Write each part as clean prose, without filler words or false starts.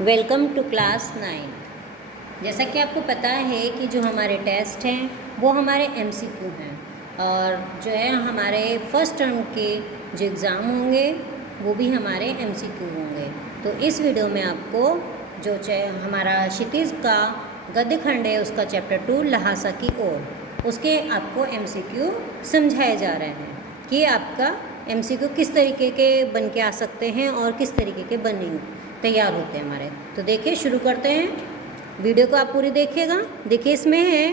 Welcome to class 9। जैसा कि आपको पता है कि जो हमारे टेस्ट हैं वो हमारे एमसीक्यू हैं और जो है हमारे फर्स्ट टर्म के जो एग्ज़ाम होंगे वो भी हमारे एमसीक्यू होंगे। तो इस वीडियो में आपको जो हमारा क्षितिज का गद्य खंड है उसका चैप्टर 2 ल्हासा की ओर उसके आपको एमसीक्यू समझाए जा रहे हैं कि आपका एमसीक्यू किस तरीके के बन के आ सकते हैं और किस तरीके के बनेंगे तैयार होते हैं हमारे। तो देखिए शुरू करते हैं, वीडियो को आप पूरी देखिएगा। देखिए इसमें है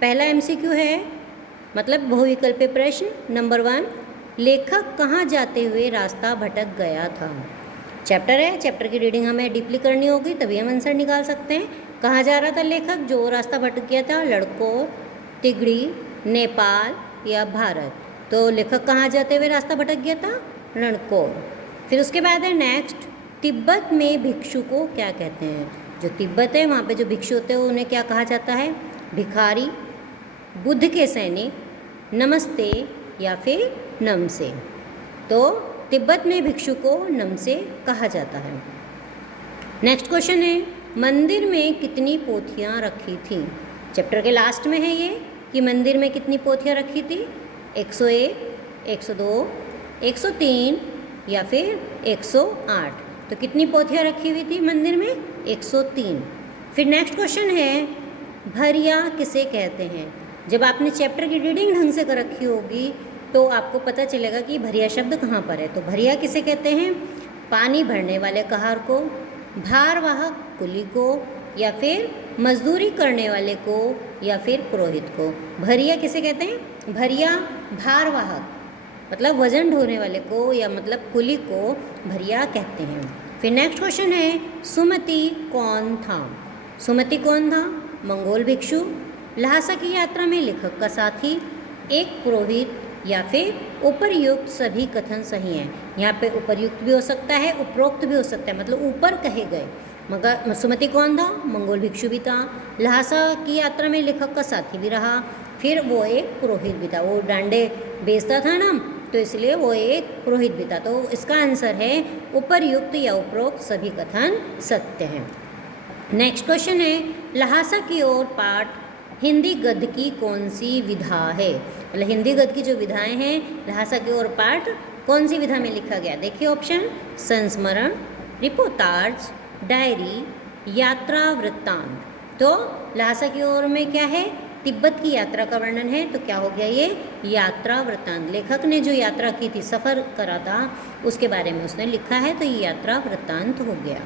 पहला एमसीक्यू है मतलब बहुविकल्पीय प्रश्न नंबर 1, लेखक कहाँ जाते हुए रास्ता भटक गया था। चैप्टर है, चैप्टर की रीडिंग हमें डीपली करनी होगी तभी हम आंसर निकाल सकते हैं। कहाँ जा रहा था लेखक, जो रास्ता भटक गया था, लड़कों, तिगड़ी, नेपाल या भारत। तो लेखक कहाँ जाते हुए रास्ता भटक गया था, रणकोर। फिर उसके बाद है नेक्स्ट, तिब्बत में भिक्षु को क्या कहते हैं। जो तिब्बत है वहाँ पे जो भिक्षु होते हैं उन्हें क्या कहा जाता है, भिखारी, बुद्ध के सैनिक, नमस्ते या फिर नमसे। तो तिब्बत में भिक्षु को नमसे कहा जाता है। नेक्स्ट क्वेश्चन है, मंदिर में कितनी पोथियाँ रखी थी। चैप्टर के लास्ट में है ये कि मंदिर में कितनी पोथियाँ रखी थी, 101, 102, 103 या फिर 108। तो कितनी पोथियाँ रखी हुई थी मंदिर में, 103। फिर नेक्स्ट क्वेश्चन है, भरिया किसे कहते हैं। जब आपने चैप्टर की रीडिंग ढंग से कर रखी होगी तो आपको पता चलेगा कि भरिया शब्द कहाँ पर है। तो भरिया किसे कहते हैं, पानी भरने वाले कहार को, भारवाहक कुली को या फिर मजदूरी करने वाले को या फिर पुरोहित को। भरिया किसे कहते हैं, भरिया भारवाहक मतलब वजन ढोने वाले को या मतलब कुली को भरिया कहते हैं। फिर नेक्स्ट क्वेश्चन है, सुमति कौन था। सुमति कौन था, मंगोल भिक्षु, ल्हासा की यात्रा में लेखक का साथी, एक पुरोहित या फिर उपर्युक्त। सभी कथन सही हैं। यहाँ पे उपर्युक्त भी हो सकता है, उपरोक्त भी हो सकता है, मतलब ऊपर कहे गए। मगर सुमति कौन था, मंगोल भिक्षु भी था, ल्हासा की यात्रा में लेखक का साथी भी रहा, फिर वो एक पुरोहित भी था, वो डांडे बेचता था ना, तो इसलिए वो एक पुरोहित भी था। तो इसका आंसर है उपर्युक्त या उपरोक्त सभी कथन सत्य हैं। नेक्स्ट क्वेश्चन है, ल्हासा की ओर पाठ हिंदी गद्य की कौन सी विधा है। मतलब हिंदी गद्य की जो विधाएं हैं, ल्हासा की ओर पाठ कौन सी विधा में लिखा गया। देखिए ऑप्शन, संस्मरण, रिपोर्टाज, डायरी, यात्रा वृत्तांत। तो ल्हासा की ओर में क्या है, तिब्बत की यात्रा का वर्णन है, तो क्या हो गया ये यात्रा वृत्तांत। लेखक ने जो यात्रा की थी, सफ़र करा था, उसके बारे में उसने लिखा है, तो ये यात्रा वृत्तांत हो गया।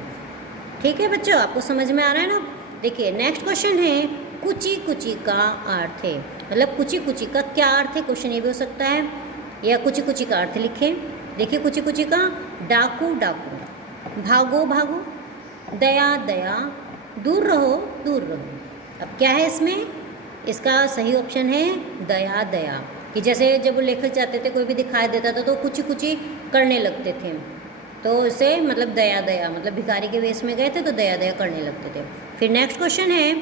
ठीक है बच्चों, आपको समझ में आ रहा है ना। देखिए नेक्स्ट क्वेश्चन है, कुची कुची का अर्थ है। मतलब कुची कुची का क्या अर्थ है, क्वेश्चन ये भी हो सकता है, या कुची कुची का अर्थ लिखें। देखिए कुची कुची का, डाकू डाकू, भागो भागो, दया दया, दूर रहो दूर रहो। अब क्या है इसमें, इसका सही ऑप्शन है दया दया। कि जैसे जब वो लेखक जाते थे, कोई भी दिखाई देता था तो कुछ कुछ करने लगते थे, तो इसे मतलब दया दया, मतलब भिखारी के वेश में गए थे तो दया दया करने लगते थे। फिर नेक्स्ट क्वेश्चन है,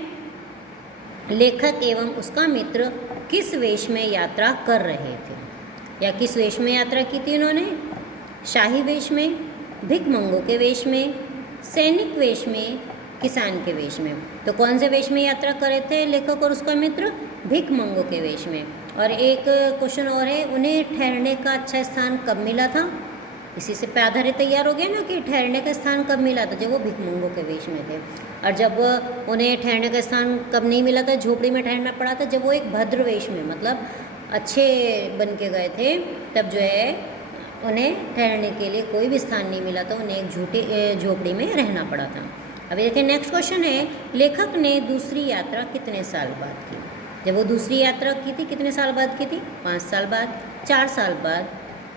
लेखक एवं उसका मित्र किस वेश में यात्रा कर रहे थे, या किस वेश में यात्रा की थी उन्होंने, शाही वेश में, भिखमंगों के वेश में, सैनिक वेश में, किसान के वेश में। तो कौन से वेश में यात्रा करे थे लेखक और उसका मित्र, भिखमंगों के वेश में। और एक क्वेश्चन और है, उन्हें ठहरने का अच्छा स्थान कब मिला था। इसी से पे आधारित तैयार हो गया ना कि ठहरने का स्थान कब मिला था, जब वो भिखमंगों के वेश में थे। और जब उन्हें ठहरने का स्थान कब नहीं मिला था, झोपड़ी में ठहरना पड़ा था, जब वो एक भद्र वेश में मतलब अच्छे बन के गए थे, तब जो है उन्हें ठहरने के लिए कोई भी स्थान नहीं मिला था, उन्हें एक झोपड़ी में रहना पड़ा था। अभी देखिए नेक्स्ट क्वेश्चन है, लेखक ने दूसरी यात्रा कितने साल बाद की। जब वो दूसरी यात्रा की थी कितने साल बाद की थी, 5 साल बाद, 4 साल बाद,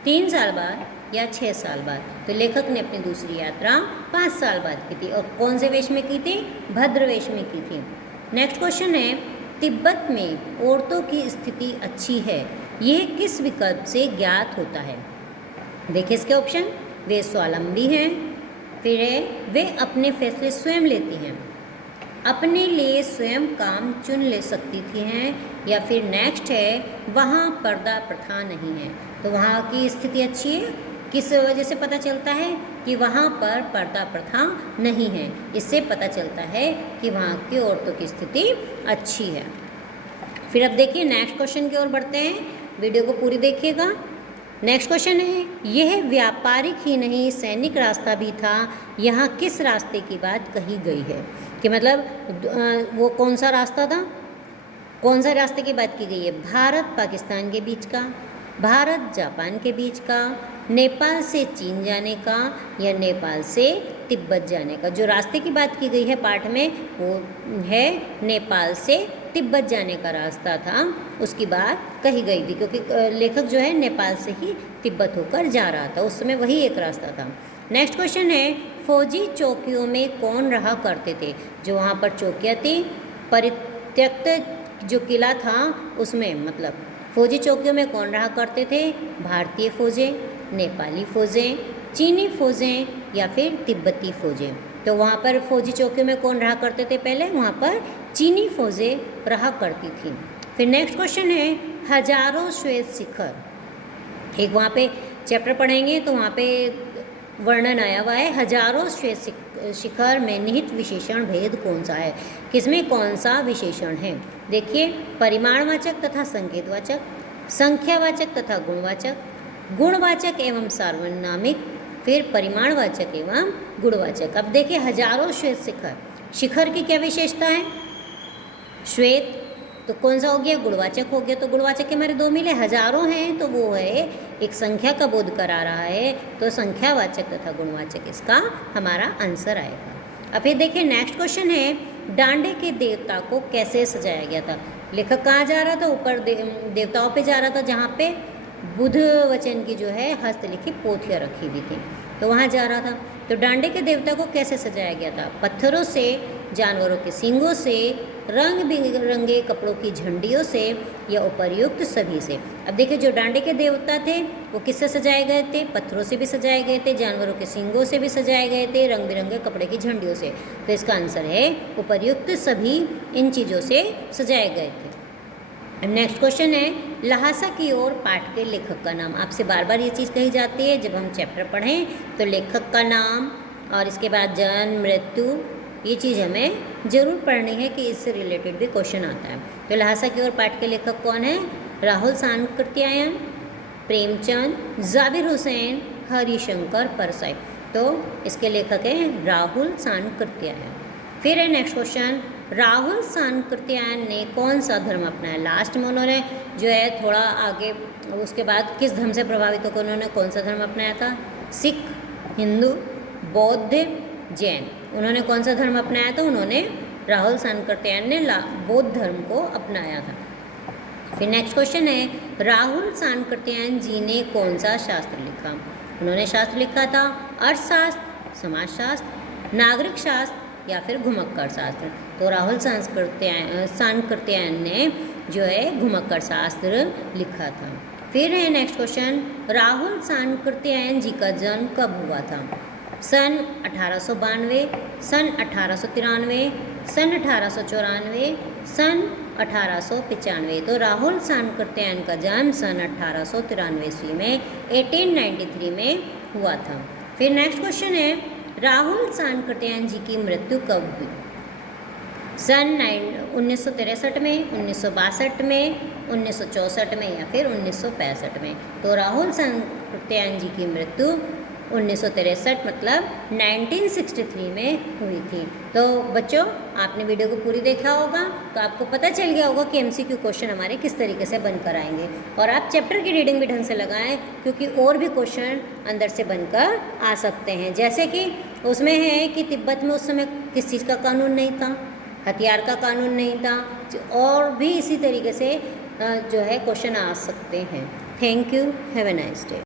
3 साल बाद या 6 साल बाद। तो लेखक ने अपनी दूसरी यात्रा 5 साल बाद की थी। और कौन से वेश में की थी, भद्र वेश में की थी। नेक्स्ट क्वेश्चन है, तिब्बत में औरतों की स्थिति अच्छी है, यह किस विकल्प से ज्ञात होता है। देखिए इसके ऑप्शन, वे स्वावलंबी हैं, फिर है वे अपने फैसले स्वयं लेती हैं, अपने लिए स्वयं काम चुन ले सकती थी हैं, या फिर नेक्स्ट है वहाँ पर्दा प्रथा नहीं है। तो वहाँ की स्थिति अच्छी है, किस वजह से पता चलता है कि वहाँ पर पर्दा प्रथा नहीं है। इससे पता चलता है कि वहाँ की औरतों की स्थिति अच्छी है। फिर अब देखिए नेक्स्ट क्वेश्चन की ओर बढ़ते हैं, वीडियो को पूरी देखिएगा। नेक्स्ट क्वेश्चन है, यह व्यापारिक ही नहीं सैनिक रास्ता भी था, यहाँ किस रास्ते की बात कही गई है? कि मतलब वो कौन सा रास्ता था, कौन सा रास्ते की बात की गई है? भारत पाकिस्तान के बीच का, भारत जापान के बीच का, नेपाल से चीन जाने का, या नेपाल से तिब्बत जाने का? जो रास्ते की बात की गई है पाठ में वो है नेपाल से तिब्बत जाने का रास्ता था, उसकी बात कही गई थी, क्योंकि लेखक जो है नेपाल से ही तिब्बत होकर जा रहा था, उस समय वही एक रास्ता था। नेक्स्ट क्वेश्चन है, फौजी चौकियों में कौन रहा करते थे? जो वहाँ पर चौकियाँ थी, परित्यक्त जो किला था उसमें, मतलब फौजी चौकियों में कौन रहा करते थे? भारतीय फौजें, नेपाली फ़ौजें, चीनी फ़ौजें, या फिर तिब्बती फ़ौजें? तो वहाँ पर फौजी चौकियों में कौन रहा करते थे? पहले वहाँ पर चीनी फ़ौजें रहा करती थी। फिर नेक्स्ट क्वेश्चन है, हजारों श्वेत शिखर, एक वहाँ पे चैप्टर पढ़ेंगे तो वहाँ पे वर्णन आया हुआ है, हजारों श्वेत शिखर में निहित विशेषण भेद कौन सा है? किसमें कौन सा विशेषण है? देखिए, परिमाणवाचक तथा संकेतवाचक, संख्यावाचक तथा गुणवाचक, गुणवाचक एवं सार्वनामिक, फिर परिमाणवाचक एवं गुणवाचक। अब देखिए, हजारों श्वेत शिखर, शिखर की क्या विशेषता है? श्वेत तो कौन सा हो गया? गुणवाचक हो गया। तो गुणवाचक के हमारे दो मिले, हजारों हैं तो वो है एक संख्या का बोध करा रहा है, तो संख्यावाचक तथा गुणवाचक इसका हमारा आंसर आएगा। अब फिर देखिए नेक्स्ट क्वेश्चन है, डांडे के देवता को कैसे सजाया गया था? लेखक कहाँ जा रहा था? ऊपर देवताओं पे जा रहा था, जहाँ पे बुद्ध वचन की जो है हस्तलिखित पोथियाँ रखी हुई थी, तो वहाँ जा रहा था। तो डांडे के देवता को कैसे सजाया गया था? पत्थरों से, जानवरों के सींगों से, रंग बिरंगे कपड़ों की झंडियों से, या उपर्युक्त सभी से? अब देखिए, जो डांडे के देवता थे वो किससे सजाए गए थे? पत्थरों से भी सजाए गए थे, जानवरों के सींगों से भी सजाए गए थे, रंग बिरंगे कपड़े की झंडियों से। तो इसका आंसर है उपर्युक्त सभी इन चीज़ों से सजाए गए थे। नेक्स्ट क्वेश्चन है, ल्हासा की ओर पाठ के लेखक का नाम। आपसे बार बार ये चीज़ कही जाती है जब हम चैप्टर पढ़ें, तो लेखक का नाम और इसके बाद जन्म, मृत्यु, ये चीज़ हमें ज़रूर पढ़नी है कि इससे रिलेटेड भी क्वेश्चन आता है। तो ल्हासा की ओर पाठ के लेखक कौन है? राहुल सांकृत्यायन, प्रेमचंद, जाबिर हुसैन, हरिशंकर परसाई। तो इसके लेखक हैं राहुल सांकृत्यायन। फिर है नेक्स्ट क्वेश्चन, राहुल सांकृत्यायन ने कौन सा धर्म अपनाया? लास्ट में उन्होंने जो है थोड़ा आगे, उसके बाद किस धर्म से प्रभावित होकर उन्होंने कौन सा धर्म अपनाया था? सिख, हिंदू, बौद्ध, जैन। उन्होंने कौन सा धर्म अपनाया था? उन्होंने, राहुल सांकृत्यायन ने बौद्ध धर्म को अपनाया था। फिर नेक्स्ट क्वेश्चन है, राहुल सांकृत्यायन जी ने कौन सा शास्त्र लिखा? उन्होंने शास्त्र लिखा था अर्थशास्त्र, समाजशास्त्र, नागरिक शास्त्र, या फिर घुमक्कड़ शास्त्र। तो राहुल सांकृत्यायन ने जो है घुमक्कड़ शास्त्र लिखा था। फिर है नेक्स्ट क्वेश्चन, राहुल सांकृत्यायन जी का जन्म कब हुआ था? सन 1892, सन 1893, सन 1894, सन 1895। तो राहुल सांकृत्यायन का जन्म सन 1893 ईस्वी में 1893 में हुआ था। फिर नेक्स्ट क्वेश्चन है, राहुल सांकृत्यायन जी की मृत्यु कब हुई? सन 1963 में, 1962 में, 1964 में, या फिर 1965 में? तो राहुल सांकृत्यायन जी की मृत्यु 1963 मतलब 1963 में हुई थी। तो बच्चों, आपने वीडियो को पूरी देखा होगा तो आपको पता चल गया होगा कि एमसीक्यू क्वेश्चन हमारे किस तरीके से बनकर आएंगे, और आप चैप्टर की रीडिंग भी ढंग से लगाएं, क्योंकि और भी क्वेश्चन अंदर से बनकर आ सकते हैं। जैसे कि उसमें है कि तिब्बत में उस समय किस चीज़ का कानून नहीं था? हथियार का कानून नहीं था, और भी इसी तरीके से जो है क्वेश्चन आ सकते हैं। Thank you, have a nice day.